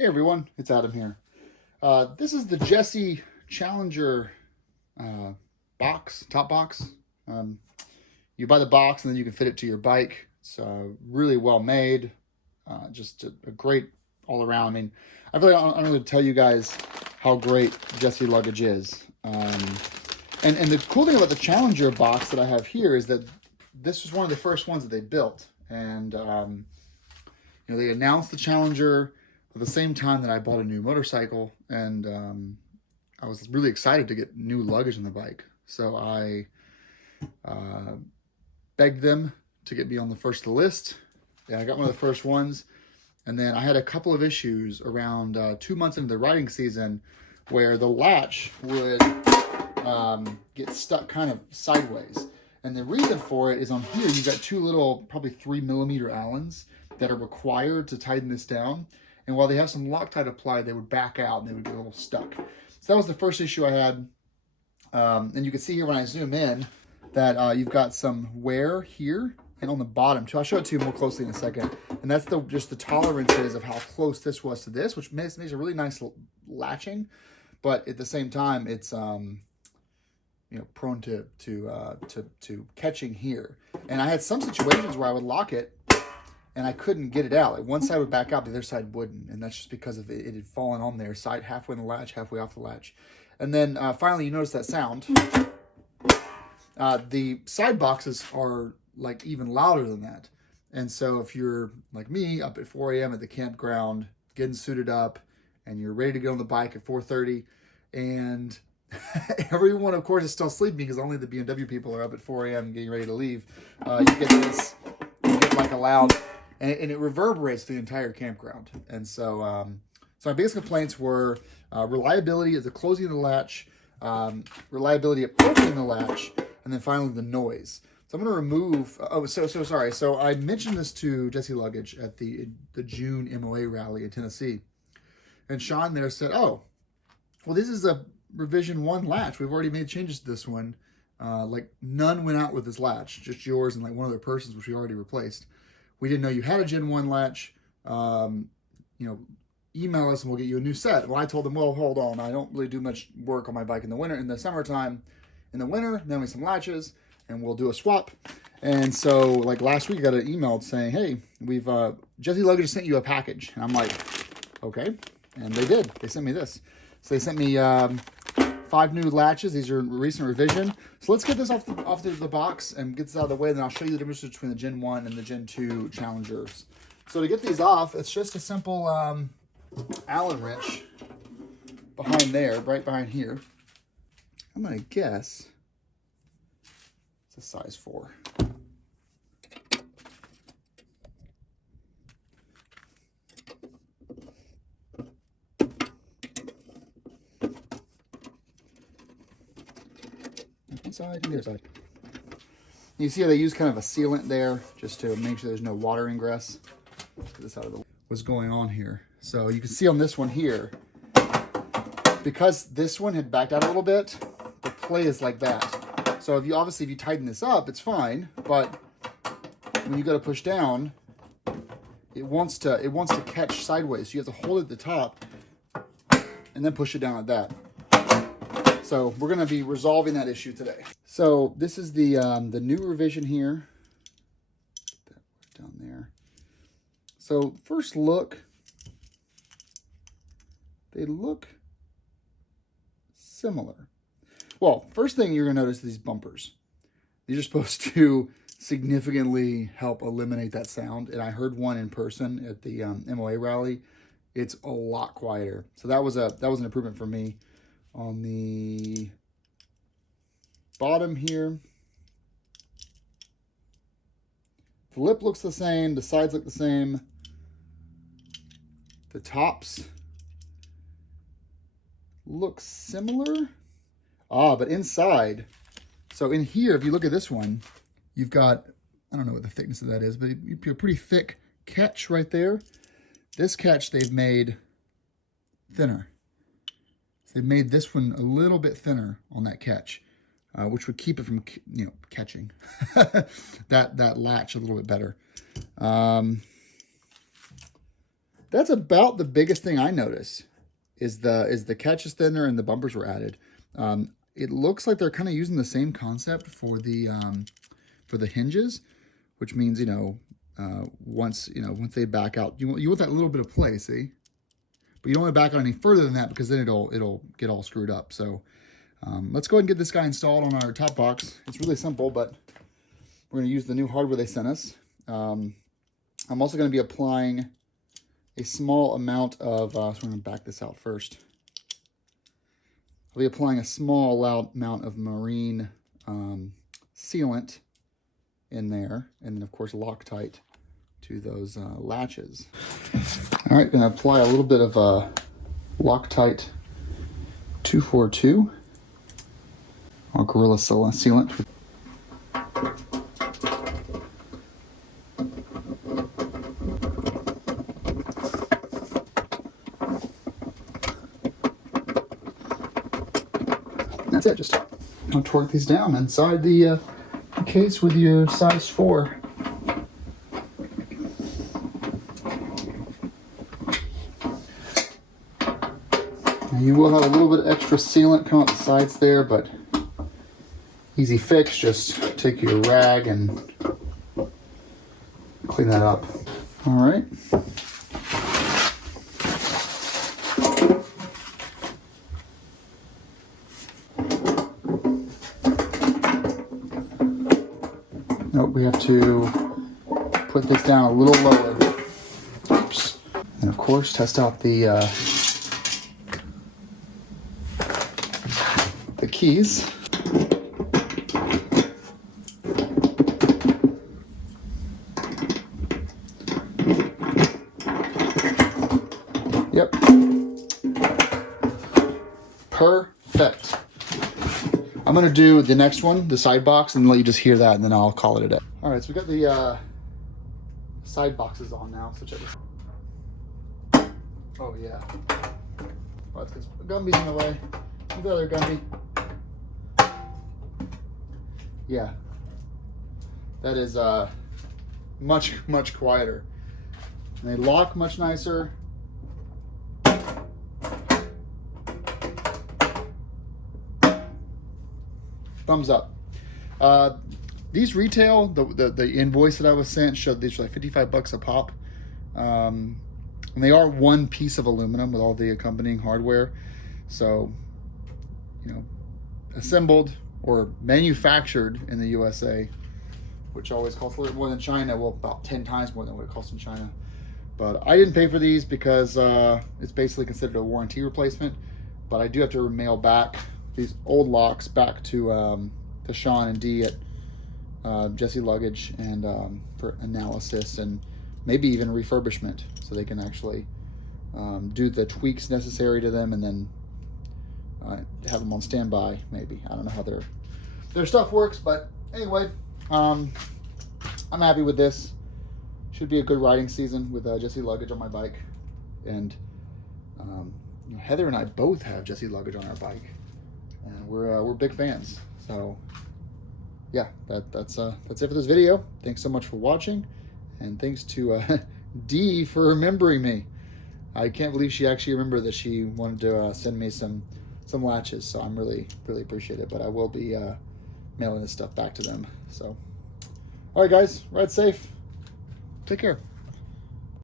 Hey everyone, it's Adam here. This is the Jesse Challenger uh, top box. Um, you buy the box and then you can fit it to your bike. It's really well made, just a great all around. I mean, I don't really tell you guys how great Jesse Luggage is. And the cool thing about the Challenger box that I have here is that this was one of the first ones that they built, and they announced the Challenger at the same time that I bought a new motorcycle, and I was really excited to get new luggage on the bike. So I begged them to get me on the first of the list. Yeah, I got one of the first ones. And then I had a couple of issues around 2 months into the riding season where the latch would get stuck kind of sideways. And the reason for it is on here, you've got two little, probably 3mm Allens that are required to tighten this down. And while they have some Loctite applied, they would back out and they would get a little stuck. So that was the first issue I had. And you can see here when I zoom in that you've got some wear here and on the bottom too. I'll show it to you more closely in a second. And that's just the tolerances of how close this was to this, which makes a really nice latching. But at the same time, it's prone to catching here. And I had some situations where I would lock it and I couldn't get it out. Like one side would back out, the other side wouldn't. And that's just because of it had fallen on there, side halfway in the latch, halfway off the latch. And then finally, you notice that sound. The side boxes are like even louder than that. And so if you're like me, up at 4 a.m. at the campground, getting suited up, and you're ready to get on the bike at 4:30, and everyone, of course, is still sleeping because only the BMW people are up at 4 a.m. getting ready to leave, you get like a loud, and it reverberates the entire campground. And so, so my biggest complaints were reliability of the closing of the latch, reliability of opening the latch, and then finally the noise. So I'm going to remove, sorry. So I mentioned this to Jesse Luggage at the June MOA rally in Tennessee. And Sean there said, oh, well, this is a revision 1 latch. We've already made changes to this one. Like none went out with this latch, just yours and like one other person's, which we already replaced. We didn't know you had a Gen 1 latch. Email us and we'll get you a new set. Well, I told them, well, hold on. I don't really do much work on my bike in the winter, in the summertime. In the winter, then we some latches and we'll do a swap. And so like last week I got an email saying, hey, we've, Jesse Luggage sent you a package. And I'm like, okay. And they did. They sent me this. So they sent me 5 new latches. These are recent revision. So let's get this off the box and get this out of the way. Then I'll show you the difference between the Gen 1 and the Gen 2 Challengers. So to get these off, it's just a simple Allen wrench behind there, right behind here. I'm going to guess it's a size 4. Side and the other side. You see how they use kind of a sealant there just to make sure there's no water ingress. Let's get this out of the way. What's going on here? So you can see on this one here, because this one had backed out a little bit, the play is like that. So if you tighten this up, it's fine, but when you go to push down, it wants to catch sideways. So you have to hold it at the top and then push it down like that. So we're going to be resolving that issue today. So this is the new revision here. Put that down there. So first look, they look similar. Well, first thing you're going to notice is these bumpers. These are supposed to significantly help eliminate that sound. And I heard one in person at the MOA rally. It's a lot quieter. So that was an improvement for me. On the bottom here, the lip looks the same, the sides look the same, the tops look similar, but inside, so in here, if you look at this one, you've got, I don't know what the thickness of that is, but you've got a pretty thick catch right there. This catch they've made thinner. They made this one a little bit thinner on that catch, which would keep it from, catching that latch a little bit better. that's about the biggest thing I notice is the catches thinner and the bumpers were added. It looks like they're kind of using the same concept for the hinges, which means, once they back out, you want that little bit of play, see? But you don't want to back out any further than that because then it'll get all screwed up. So let's go ahead and get this guy installed on our top box. It's really simple, but we're going to use the new hardware they sent us. I'm also going to be applying a small amount of, so we're going to back this out first. I'll be applying a small amount of marine sealant in there, and then of course Loctite to those latches. All right, going to apply a little bit of Loctite 242 or Gorilla sealant. That's it. Just I'll torque these down inside the case with your size 4. Now you will have a little bit of extra sealant come out the sides there, but easy fix. Just take your rag and clean that up. All right. Nope, we have to put this down a little lower. Oops. And of course, test out the keys. Yep. Perfect. I'm going to do the next one, the side box, and let you just hear that, and then I'll call it a day. All right, so we got the side boxes on now. So check this out. Oh, yeah. Well, it's because Gumby's in the way. Move the other Gumby. Yeah. That is much, much quieter. And they lock much nicer. Thumbs up. These retail, the invoice that I was sent showed these were like $55 a pop. And they are one piece of aluminum with all the accompanying hardware. So, assembled or manufactured in the USA, which always costs a little more than China. Well, about 10 times more than what it costs in China. But I didn't pay for these because it's basically considered a warranty replacement. But I do have to mail back these old locks back to Sean and Dee at Jesse Luggage and for analysis and maybe even refurbishment, so they can actually do the tweaks necessary to them and then have them on standby. Maybe, I don't know how their stuff works, but anyway, I'm happy with this. Should be a good riding season with Jesse Luggage on my bike, and Heather and I both have Jesse Luggage on our bike. And we're big fans. So yeah, that's it for this video. Thanks so much for watching, and thanks to Dee for remembering me. I can't believe she actually remembered that she wanted to send me some latches. So I'm really appreciate it. But I will be mailing this stuff back to them. So all right, guys, ride safe. Take care.